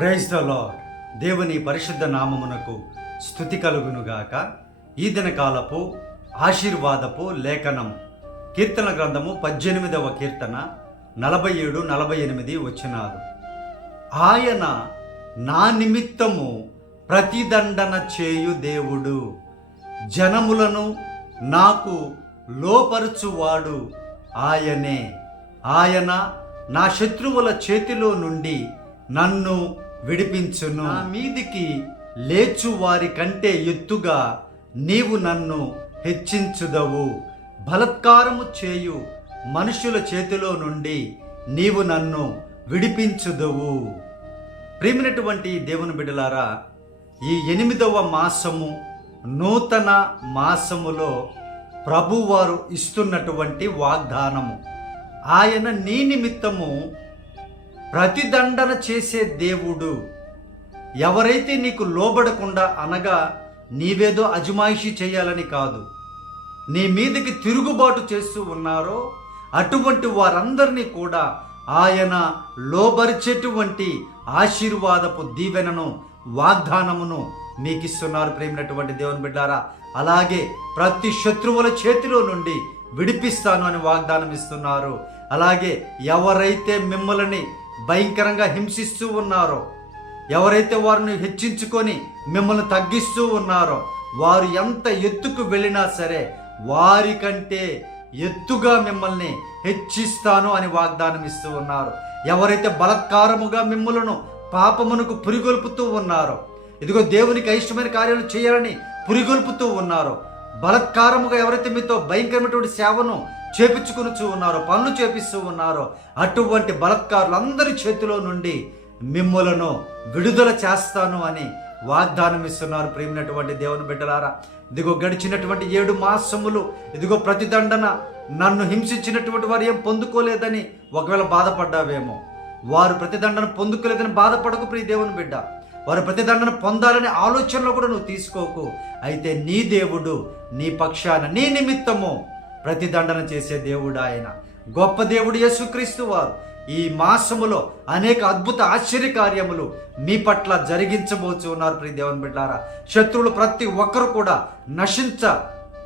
Praise the దేవుని పరిశుద్ధ నామమునకు స్థుతి కలుగునుగాక. ఈ దినకాలపు ఆశీర్వాదపు లేఖనం. కీర్తన గ్రంథము పద్దెనిమిదవ కీర్తన నలభై ఏడు నలభై ఎనిమిది వచ్చినారు ఆయన నా నిమిత్తము ప్రతిదండన చేయు దేవుడు. జనములను నాకు లోపరుచువాడు ఆయనే. ఆయన నా శత్రువుల చేతిలో నుండి నన్ను విడిపించును. నా మీదికి లేచు వారి కంటే ఎత్తుగా నీవు నన్ను హెచ్చించుదవు. బలత్కారము చేయు మనుషుల చేతిలో నుండి నీవు నన్ను విడిపించుదవు. ప్రేమినటువంటి దేవుని బిడ్డలారా ఈ ఎనిమిదవ మాసము నూతన మాసములో ప్రభువారు ఇస్తున్నటువంటి వాగ్దానము. ఆయన నీ నిమిత్తము ప్రతిదండన చేసే దేవుడు. ఎవరైతే నీకు లోబడకుండా అనగా నీవేదో అజమాయిషీ చేయాలని కాదు. నీ మీదకి తిరుగుబాటు చేస్తూ ఉన్నారో అటువంటి వారందరినీ కూడా ఆయన లోబరిచేటువంటి ఆశీర్వాదపు దీవెనను వాగ్దానమును మీకు ఇస్తున్నారు ప్రేమినటువంటి దేవుని బిడ్డారా. అలాగే ప్రతి శత్రువుల చేతిలో నుండి విడిపిస్తాను అని వాగ్దానం ఇస్తున్నారు అలాగే ఎవరైతే మిమ్మల్ని భయంకరంగా హింసిస్తూ ఉన్నారో? ఎవరైతే వారిని హెచ్చించుకొని మిమ్మల్ని తగ్గిస్తూ ఉన్నారో వారు ఎంత ఎత్తుకు వెళ్ళినా సరే వారికంటే ఎత్తుగా మిమ్మల్ని హెచ్చిస్తాను అని వాగ్దానం ఇస్తూ ఉన్నారు. ఎవరైతే బలత్కారముగా మిమ్మలను పాపమునకు పురిగొల్పుతూ ఉన్నారో ఇదిగో దేవునికి ఇష్టమైన కార్యాలు చేయాలని పురిగొల్పుతూ ఉన్నారో బలత్కారముగా ఎవరైతే మీతో భయంకరమైనటువంటి సేవను చేపించుకునుచూ ఉన్నారో పనులు చేపిస్తూ ఉన్నారో అటువంటి బలత్కారులందరి చేతిలో నుండి మిమ్ములను విడుదల చేస్తాను అని వాగ్దానం ఇస్తున్నారు ప్రేమినటువంటి దేవుని బిడ్డలారా. ఇదిగో గడిచినటువంటి ఏడు మాసములు ఇదిగో ప్రతిదండన నన్ను హింసించినటువంటి వారు ఏం పొందుకోలేదని ఒకవేళ బాధపడ్డావేమో. వారు ప్రతిదండన పొందుకోలేదని బాధపడకు ప్రియ దేవుని బిడ్డ. వారు ప్రతిదండన పొందాలనే ఆలోచనలో కూడా నువ్వు తీసుకోకు. అయితే నీ దేవుడు నీ పక్షాన నీ నిమిత్తము ప్రతిదండన చేసే దేవుడు ఆయన గొప్ప దేవుడు యేసుక్రీస్తు వారు. ఈ మాసములో అనేక అద్భుత ఆశ్చర్య కార్యములు మీ పట్ల జరిగించబోచు ఉన్నారు ప్రియ దేవుని బిడ్డారా. శత్రువులు ప్రతి ఒక్కరు కూడా నశించ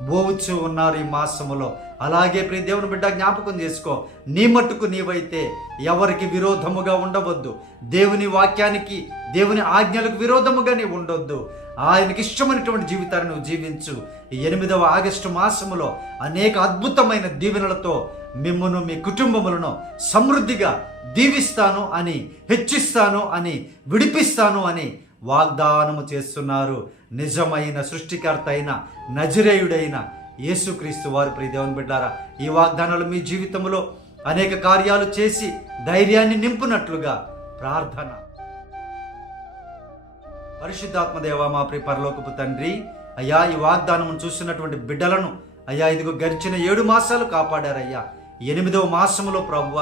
బోవచ్చు ఉన్నారు ఈ మాసములో. అలాగే ప్రియ దేవుని బిడ్డ జ్ఞాపకం చేసుకో. నీ మట్టుకు నీవైతే ఎవరికి విరోధముగా ఉండవద్దు. దేవుని వాక్యానికి దేవుని ఆజ్ఞలకు విరోధముగా నీవు ఉండొద్దు. ఆయనకి ఇష్టమైనటువంటి జీవితాన్ని నువ్వు జీవించు. ఈ ఎనిమిదవ ఆగస్టు మాసములో అనేక అద్భుతమైన దీవెనలతో మిమ్మను మీ కుటుంబములను సమృద్ధిగా దీవిస్తాను అని హెచ్చిస్తాను అని విడిపిస్తాను అని వాగ్దానము చేస్తున్నారు. నిజమైన సృష్టికర్త అయిన నజరేయుడైన యేసుక్రీస్తు వారి ప్రియ దేవుని బిడ్డారా ఈ వాగ్దానాలు మీ జీవితంలో అనేక కార్యాలు చేసి ధైర్యాన్ని నింపునట్లుగా ప్రార్థన. పరిశుద్ధాత్మ దేవ మా ప్రియ పరలోకపు తండ్రి అయ్యా ఈ వాగ్దానం చూసినటువంటి బిడ్డలను అయ్యా ఇదిగో గడిచిన ఏడు మాసాలు కాపాడారయ్యా. ఎనిమిదవ మాసములో ప్రభువ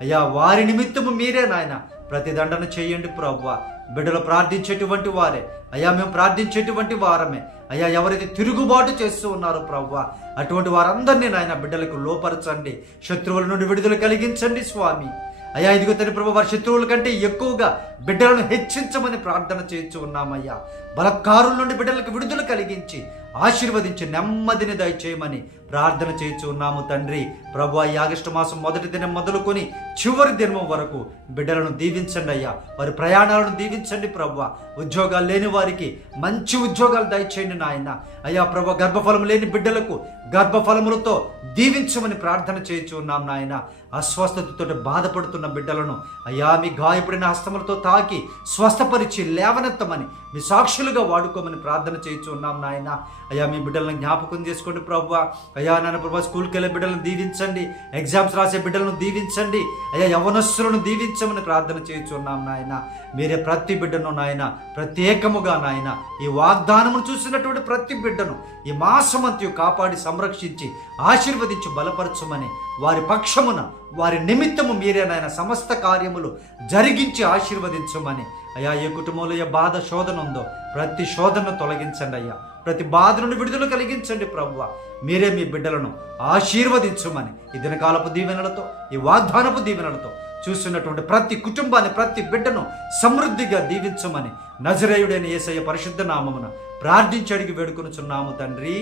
అయ్యా వారి నిమిత్తము మీరే నాయన ప్రతిదండన చేయండి ప్రభువా. బిడ్డలు ప్రార్థించేటువంటి వారే. అయ్యా మేము ప్రార్థించేటువంటి వారమే. అయ్యా ఎవరైతే తిరుగుబాటు చేస్తూ ఉన్నారో ప్రభువా అటువంటి వారందరినీ నాయన బిడ్డలకు లోపరచండి. శత్రువుల నుండి విడుదల కలిగించండి స్వామి. అయ్యా ఇదిగో తండ్రి ప్రభు వారి శత్రువుల కంటే ఎక్కువగా బిడ్డలను హెచ్చించమని ప్రార్థన చేయించు ఉన్నామయ్యా. బలత్కారుల నుండి బిడ్డలకు విడుదల కలిగించి ఆశీర్వదించి నెమ్మదిని దయచేయమని ప్రార్థన చేయించు ఉన్నాము తండ్రి. ప్రభు ఈ ఆగస్టు మాసం మొదటి దినం మొదలుకొని చివరి దినం వరకు బిడ్డలను దీవించండి అయ్యా. వారి ప్రయాణాలను దీవించండి ప్రభు. ఉద్యోగాలు లేని వారికి మంచి ఉద్యోగాలు దయచేయండి నాయన. అయ్యా ప్రభు గర్భఫలం లేని బిడ్డలకు గర్భఫలములతో దీవించమని ప్రార్థన చేయించు ఉన్నాం నాయన. అస్వస్థతతో బాధపడుతున్న బిడ్డలను అయ్యా మీ గాయపడిన హస్తములతో తాకి స్వస్థపరిచి లేవనెత్తమని మీ సాక్షులుగా వాడుకోమని ప్రార్థన చేయించు ఉన్నాం నాయన. అయ్యా మీ బిడ్డలను జ్ఞాపకం చేసుకోండి ప్రభు అయ్యా నాన్న ప్రభా స్కూల్కి వెళ్ళే బిడ్డలను దీవించండి. ఎగ్జామ్స్ రాసే బిడ్డలను దీవించండి. అయ్యా యవనస్సులను దీవించమని ప్రార్థన చేయించున్నాం నాయన. మీరే ప్రతి బిడ్డను నాయన ప్రత్యేకముగా నాయన ఈ వాగ్దానమును చూసినటువంటి ప్రతి బిడ్డను ఈ మాసమంత్యు కాపాడి సంరక్షించి ఆశీర్వదించి బలపరచమని వారి పక్షమున వారి నిమిత్తము మీరే నాయన సమస్త కార్యములు జరిగించి ఆశీర్వదించమని. అయ్యా ఏ కుటుంబంలో ఏ బాధ శోధన ఉందో ప్రతి శోధనను తొలగించండి అయ్యా. ప్రతి బాధ నుండి విడుదల కలిగించండి ప్రభువ. మీరే మీ బిడ్డలను ఆశీర్వదించమని ఈ దినకాలపు దీవెనలతో ఈ వాగ్దానపు దీవెనలతో చూస్తున్నటువంటి ప్రతి కుటుంబాన్ని ప్రతి బిడ్డను సమృద్ధిగా దీవించమని నజరేయుడైన యేసయ్య పరిశుద్ధ నామమున ప్రార్థించి అడిగి వేడుకొనుచున్నాము తండ్రి.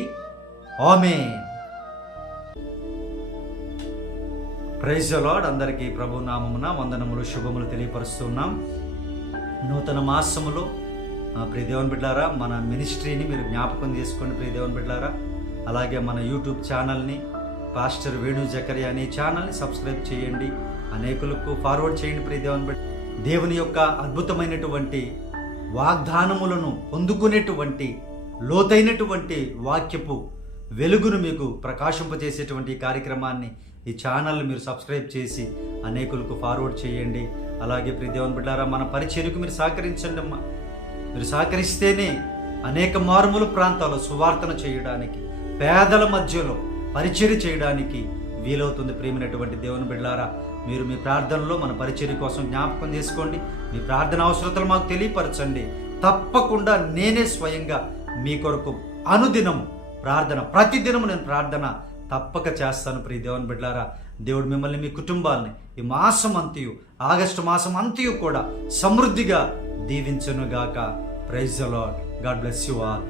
ఆమె ప్రైజ్ లాడ్ అందరికీ ప్రభు నామమున వందనములు శుభములు తెలియపరుస్తున్నాం. నూతన మాసములో ప్రియదేవన్ బిడ్డారా మన మినిస్ట్రీని మీరు జ్ఞాపకం చేసుకోండి ప్రియదేవన్ బిడ్డారా అలాగే మన యూట్యూబ్ ఛానల్ని పాస్టర్ వేణు జకరి అనే ఛానల్ని సబ్స్క్రైబ్ చేయండి. అనేకులకు ఫార్వర్డ్ చేయండి ప్రియదేవన్ బిడ్డ దేవుని యొక్క అద్భుతమైనటువంటి వాగ్దానములను పొందుకునేటువంటి లోతైనటువంటి వాక్యపు వెలుగును మీకు ప్రకాశింపజేసేటువంటి ఈ కార్యక్రమాన్ని ఈ ఛానల్ మీరు సబ్స్క్రైబ్ చేసి అనేకులకు ఫార్వర్డ్ చేయండి. అలాగే ప్రియదేవన్ బిడ్డారా మన పరిచర్యకు మీరు సహకరించండి అమ్మా. మీరు సహకరిస్తేనే అనేక మారుమూల ప్రాంతాల్లో సువార్తన చేయడానికి పేదల మధ్యలో పరిచర్య చేయడానికి వీలవుతుంది ప్రేమైనటువంటి దేవుని బిడ్డారా మీరు మీ ప్రార్థనలో మన పరిచర్య కోసం జ్ఞాపకం చేసుకోండి. మీ ప్రార్థన అవసరతలు మాకు తెలియపరచండి. తప్పకుండా నేనే స్వయంగా మీ కొరకు అనుదినం ప్రార్థన ప్రతిదినము నేను ప్రార్థన తప్పక చేస్తాను ప్రియ దేవుని బిడ్డారా దేవుడు మిమ్మల్ని మీ కుటుంబాల్ని ఈ మాసం అంతయు ఆగస్టు మాసం అంతయు కూడా సమృద్ధిగా దీవించునుగాక. Praise the lord God bless you all